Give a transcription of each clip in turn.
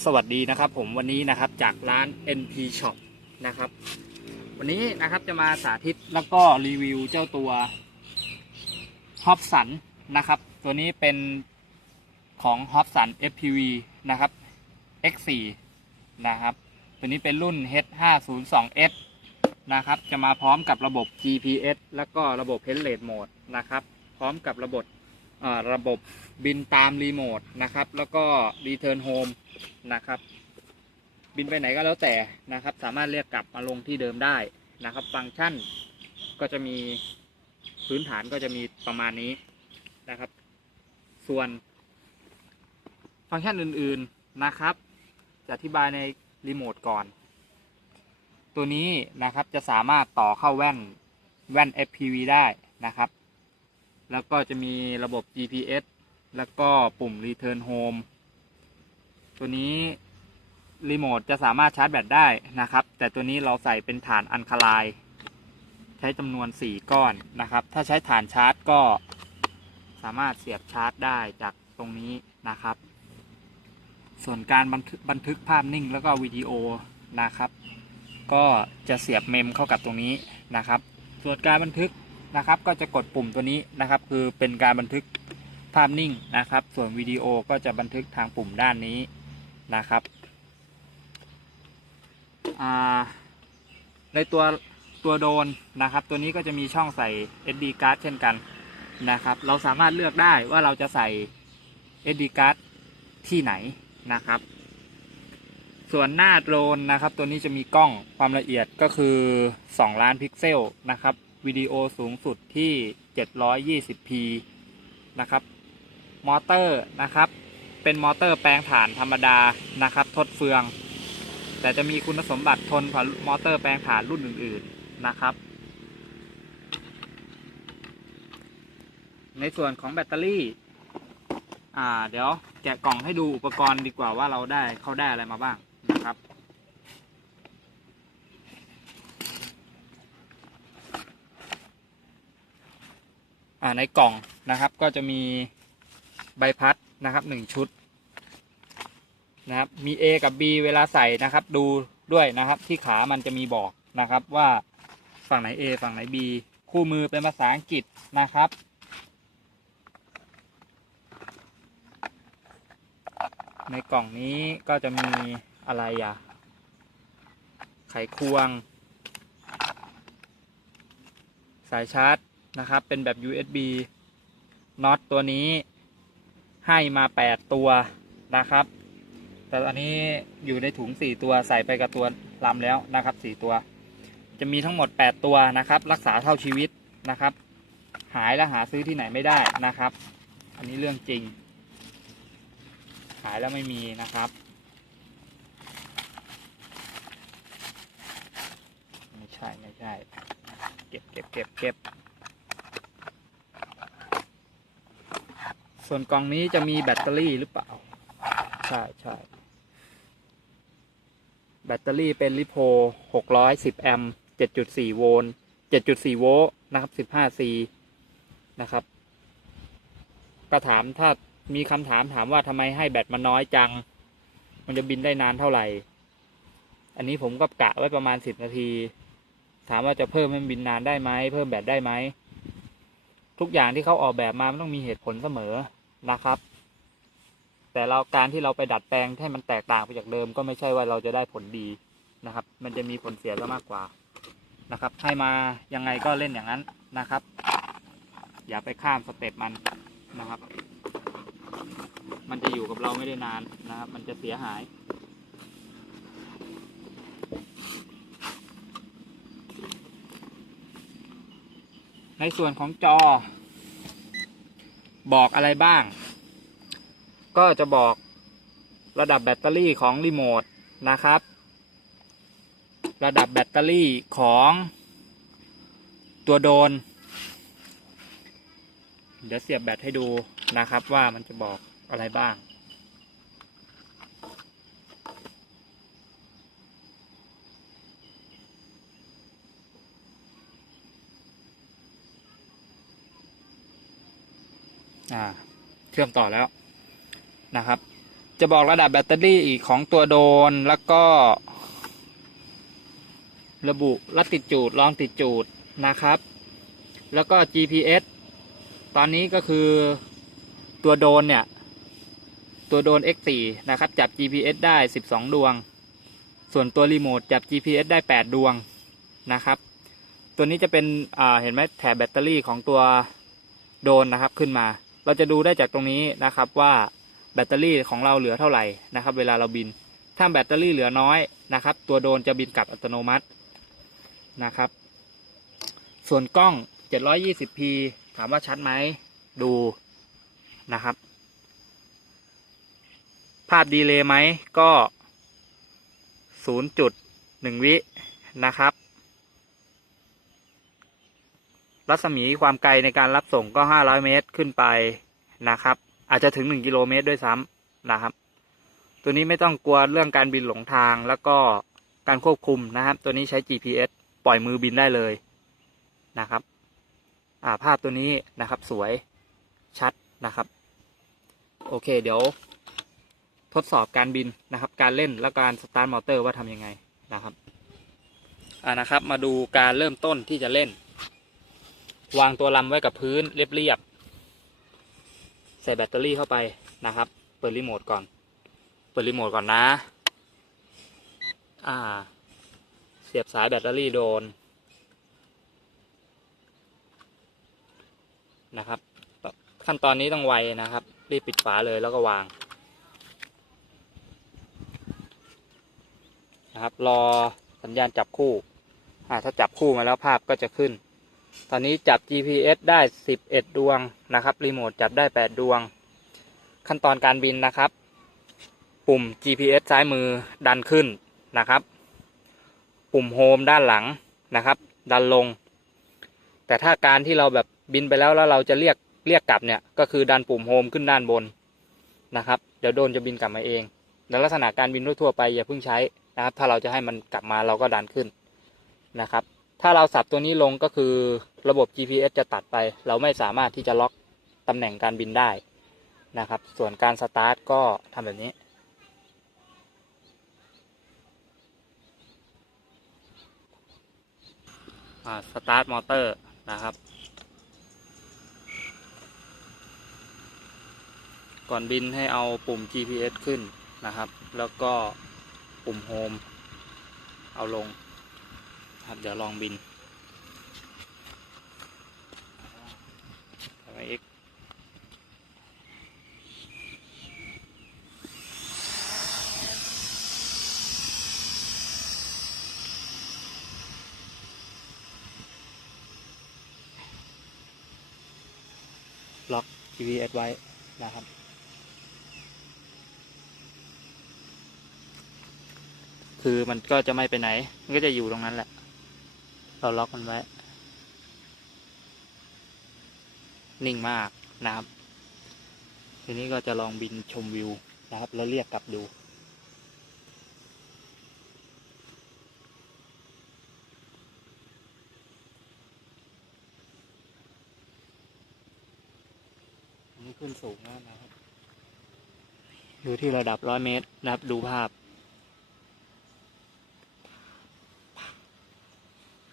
สวัสดีนะครับผมวันนี้นะครับจากร้าน NP Shop นะครับ วันนี้นะครับจะมาสาธิตแล้วก็รีวิวเจ้าตัวฮอปสันนะครับ ตัวนี้เป็นของฮอปสัน FPV นะครับ X4 นะครับ ตัวนี้เป็นรุ่น H502S นะครับ จะมาพร้อมกับระบบ GPS แล้วก็ระบบ p e n l a t e Mode นะครับ พร้อมกับระบบ ระบบบินตามรีโมทนะครับ แล้วก็ Return Home นะครับ บินไปไหนก็แล้วแต่นะครับ สามารถเรียกกลับมาลงที่เดิมได้นะครับ ฟังก์ชันก็จะมีพื้นฐานก็จะมีประมาณนี้นะครับ ส่วน ฟังก์ชันอื่นๆนะครับ จะอธิบายในรีโมทก่อน ตัวนี้นะครับจะสามารถต่อเข้าแว่นแว่น FPV ได้นะครับ แล้วก็จะมีระบบ GPS แล้วก็ปุ่ม Return Home ตัวนี้รีโมทจะสามารถชาร์จแบตได้นะครับ แต่ตัวนี้เราใส่เป็นฐานอันคาไลน์ใช้จำนวน 4 ก้อนนะครับ ถ้าใช้ฐานชาร์จก็สามารถเสียบชาร์จได้จากตรงนี้นะครับ ส่วนการบบันทึกภาพนิ่งแล้วก็วิดีโอนะครับ ก็จะเสียบเมมเข้ากับตรงนี้นะครับ ส่วนการบันทึก นะครับ ก็จะกดปุ่มตัวนี้นะครับ คือเป็นการบันทึกภาพนิ่งนะครับ ส่วนวิดีโอก็จะบันทึกทางปุ่มด้านนี้นะครับในตัวตัวโดรนนะครับ ตัวนี้ก็จะมีช่องใส่ SD card เช่นกันนะครับ เราสามารถเลือกได้ว่าเราจะใส่ SD card ที่ไหนนะครับ ส่วนหน้าโดรนนะครับ ตัวนี้จะมีกล้องความละเอียดก็คือ 2 ล้านพิกเซลนะครับ วิดีโอสูงสุดที่ 720p นะครับ มอเตอร์นะครับ เป็นมอเตอร์แปลงถ่านธรรมดานะครับ ทดเฟือง แต่จะมีคุณสมบัติทนกว่ามอเตอร์แปลงถ่านรุ่นอื่น ๆ นะครับ ในส่วนของแบตเตอรี่ อ่า เดี๋ยวแกะกล่องให้ดูอุปกรณ์ดีกว่าว่าเราได้เขาได้อะไรมาบ้างนะครับ อ่า ในกล่องนะครับก็จะมีใบพัดนะครับหนึ่งชุดนะครับมี A กับ B เวลาใส่นะครับดูด้วยนะครับที่ขามันจะมีบอกนะครับว่าฝั่งไหน A ฝั่งไหน B คู่มือเป็นภาษาอังกฤษนะครับ ในกล่องนี้ก็จะมีอะไรอะ ไขควง สายชาร์จ นะครับ เป็นแบบ USB น็อตตัวนี้ให้มา 8 ตัวนะครับ แต่อันนี้อยู่ในถุง 4 ตัวใส่ไปกับตัวลำแล้วนะครับ 4 ตัว จะมีทั้งหมด 8 ตัวนะครับ รักษาเท่าชีวิตนะครับ หายและหาซื้อที่ไหนไม่ได้นะครับ อันนี้เรื่องจริง หายแล้วไม่มีนะครับไม่ใช่ไม่ใช่ เก็บเก็บเก็บเก็บ ส่วนกล่องนี้จะมีแบตเตอรี่หรือเปล่า ใช่ใช่แบตเตอรี่เป็นลิโพ610 แอมป์ 7.4 โวลต์ 7.4 โวลต์นะครับ 15C นะครับ ก็ถามถ้ามีคำถามถามว่าทำไมให้แบตมันน้อยจัง มันจะบินได้นานเท่าไหร่ อันนี้ผมก็กะไว้ประมาณ 10 นาที ถามว่าจะเพิ่มให้มันบินนานได้ไหม เพิ่มแบตได้ไหม ทุกอย่างที่เขาออกแบบมามันต้องมีเหตุผลเสมอนะครับ แต่เราการที่เราไปดัดแปลงให้มันแตกต่างไปจากเดิม ก็ไม่ใช่ว่าเราจะได้ผลดีนะครับ มันจะมีผลเสียซะมากกว่านะครับ ให้มายังไงก็เล่นอย่างนั้นนะครับ อย่าไปข้ามสเต็ปมันนะครับ มันจะอยู่กับเราไม่ได้นานนะครับ มันจะเสียหายในส่วนของจอ บอกอะไรบ้าง ก็จะบอกระดับแบตเตอรี่ของรีโมทนะครับ ระดับแบตเตอรี่ของตัวโดน เดี๋ยวเสียบแบตให้ดูนะครับว่ามันจะบอกอะไรบ้าง อ่าเชื่อมต่อแล้วนะครับ จะบอกระดับแบตเตอรี่อีกของตัวโดนแล้วก็ ระบุลัติจูดลองติจูดนะครับ แล้วก็ GPS ตอนนี้ก็คือตัวโดนเนี่ย ตัวโดน X4 นะครับ จับ GPS ได้ 12 ดวง ส่วนตัวรีโมทจับ GPS ได้ 8 ดวงนะครับ ตัวนี้จะเป็นเห็นไหมแถบแบตเตอรี่ของตัวโดนนะครับขึ้นมา เราจะดูได้จากตรงนี้นะครับว่าแบตเตอรี่ของเราเหลือเท่าไหร่นะครับ เวลาเราบิน ถ้าแบตเตอรี่เหลือน้อยนะครับ ตัวโดนจะบินกลับอัตโนมัตินะครับ ส่วนกล้อง 720p ถามว่าชัดไหมดูนะครับ ภาพดีเลย์ไหมก็ 0.1 วินะครับ รัศมีความไกลในการรับส่งก็500เมตรขึ้นไปนะครับ อาจจะถึง1กิโลเมตรด้วยซ้ำนะครับ ตัวนี้ไม่ต้องกลัวเรื่องการบินหลงทางแล้วก็การควบคุมนะครับ ตัวนี้ใช้ GPS ปล่อยมือบินได้เลยนะครับ อ่าภาพตัวนี้นะครับ สวยชัดนะครับ โอเค เดี๋ยว ทดสอบการบินนะครับ การเล่นและการสตาร์ทมอเตอร์ว่าทำยังไงนะครับ อ่านะครับ มาดูการเริ่มต้นที่จะเล่น วางตัวลำไว้กับพื้นเรียบๆ ใส่แบตเตอรี่เข้าไปนะครับ เปิดรีโมทก่อน เปิดรีโมทก่อนนะ อ่า เสียบสายแบตเตอรี่โดน นะครับ ขั้นตอนนี้ต้องไวนะครับ รีบปิดฝาเลยแล้วก็วาง นะครับ รอสัญญาณจับคู่ อ่า ถ้าจับคู่มาแล้วภาพก็จะขึ้น ตอนนี้จับ GPS ได้ 11 ดวงนะครับ รีโมทจับได้ 8 ดวง ขั้นตอนการบินนะครับ ปุ่ม GPS ซ้ายมือดันขึ้นนะครับ ปุ่มโฮมด้านหลังนะครับ ดันลง แต่ถ้าการที่เราแบบบินไปแล้วแล้วเราจะเรียกเรียกกลับเนี่ย ก็คือดันปุ่มโฮมขึ้นด้านบนนะครับ เดี๋ยวโดนจะบินกลับมาเองในลักษณะการบินทั่วไปอย่าเพิ่งใช้นะครับ ถ้าเราจะให้มันกลับมาเราก็ดันขึ้นนะครับ ถ้าเราสับตัวนี้ลงก็คือระบบ GPS จะตัดไป เราไม่สามารถที่จะล็อกตำแหน่งการบินได้นะครับ ส่วนการสตาร์ทก็ทำแบบนี้ สตาร์ทมอเตอร์นะครับ ก่อนบินให้เอาปุ่ม GPS ขึ้นนะครับ แล้วก็ปุ่มโฮมเอาลง ครับเดี๋ยวลองบินทำไมเอ็กล็อก GPS ไว้นะครับคือมันก็จะไม่ไปไหน มันก็จะอยู่ตรงนั้นแหละ เราล็อกมันไว้ นิ่งมากนะครับ ทีนี้ก็จะลองบินชมวิวนะครับ แล้วเรียกกลับดูนนี้ขึ้นสูงมากนะครับอยู่ที่ระดับร้อยเมตรนะครับ ดูภาพ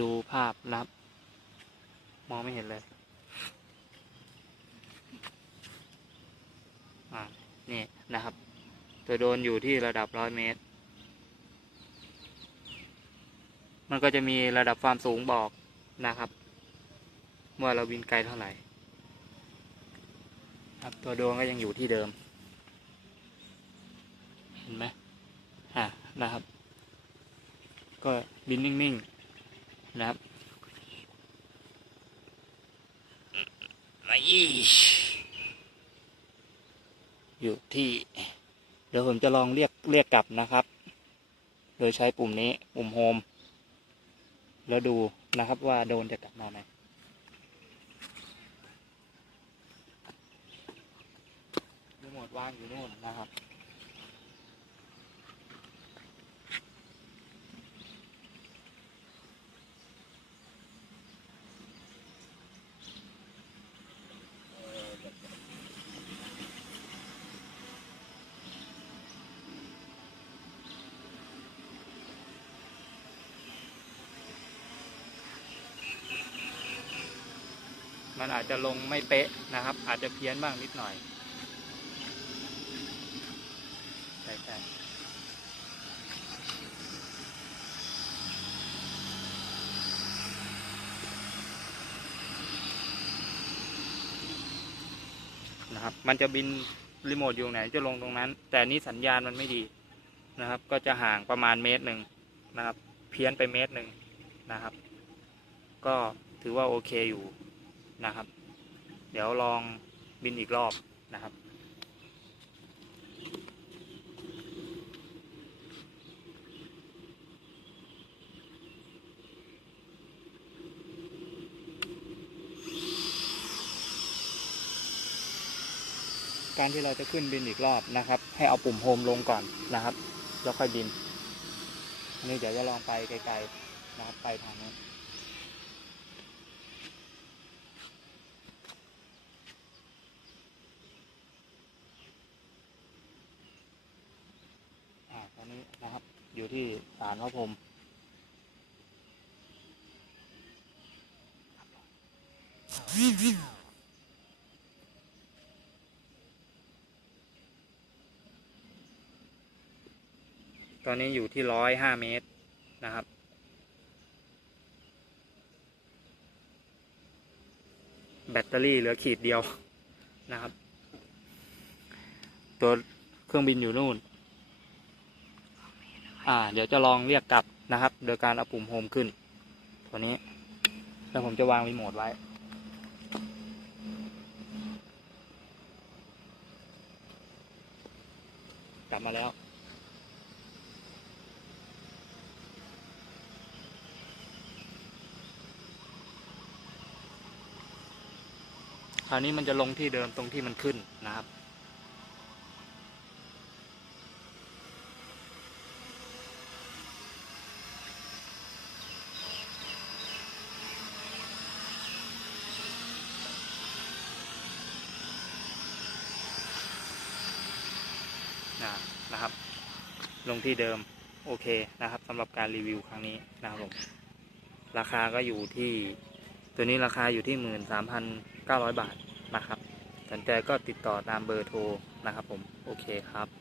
ดูภาพรับ มองไม่เห็นเลย อ่า นี่นะครับ ตัวโดนอยู่ที่ระดับร้อยเมตร มันก็จะมีระดับความสูงบอกนะครับเมื่อเราบินไกลเท่าไหร่ ครับตัวโดนก็ยังอยู่ที่เดิม เห็นไหมอ่านะครับ ก็บินนิ่ง ๆ นะครับอยู่ที่ เดี๋ยวผมจะลองเรียกเรียกกลับนะครับ โดยใช้ปุ่มนี้ปุ่มโฮม แล้วดูนะครับว่าโดนจะกลับมาไหมรีโมทว่างอยู่นู่นนะครับ มันอาจจะลงไม่เป๊ะนะครับ อาจจะเพี้ยนบ้างนิดหน่อยใช่ใช่นะครับ มันจะบินรีโมทอยู่ไหนจะลงตรงนั้น แต่นนี้สัญญาณมันไม่ดีนะครับ ก็จะห่างประมาณเมตรหนึ่งนะครับ เพี้ยนไปเมตรหนึ่งนะครับ ก็ถือว่าโอเคอยู่ นะครับ เดี๋ยวลองบินอีกรอบนะครับ การที่เราจะขึ้นบินอีกรอบนะครับ ให้เอาปุ่มโฮมลงก่อนนะครับ แล้วค่อยบินอันนี้เดี๋ยวจะลองไปไกลๆนะครับไปทางนู้นอ่าตอ นี้นะครับ อยู่ที่ศาลพระพรหมตอนนี้อยู่ที่ร้อยห้าเมตรนะครับ แบตเตอรี่เหลือขีดเดียวนะครับ ตัวเครื่องบินอยู่นู่น อ่า เดี๋ยวจะลองเรียกกลับนะครับ โดยการเอาปุ่มโฮมขึ้น ตัวนี้ แล้วผมจะวางรีโมทไว้ กลับมาแล้ว คราวนี้มันจะลงที่เดิมตรงที่มันขึ้นนะครับ นะครับ ลงที่เดิมโอเคนะครับสำหรับการรีวิวครั้งนี้นะครับผมราคาก็อยู่ที่ตัวนี้ราคาอยู่ที่หมื่นสามพันเก้าร้อยบาทนะครับสนใจก็ติดต่อตามเบอร์โทรนะครับผม โอเคครับ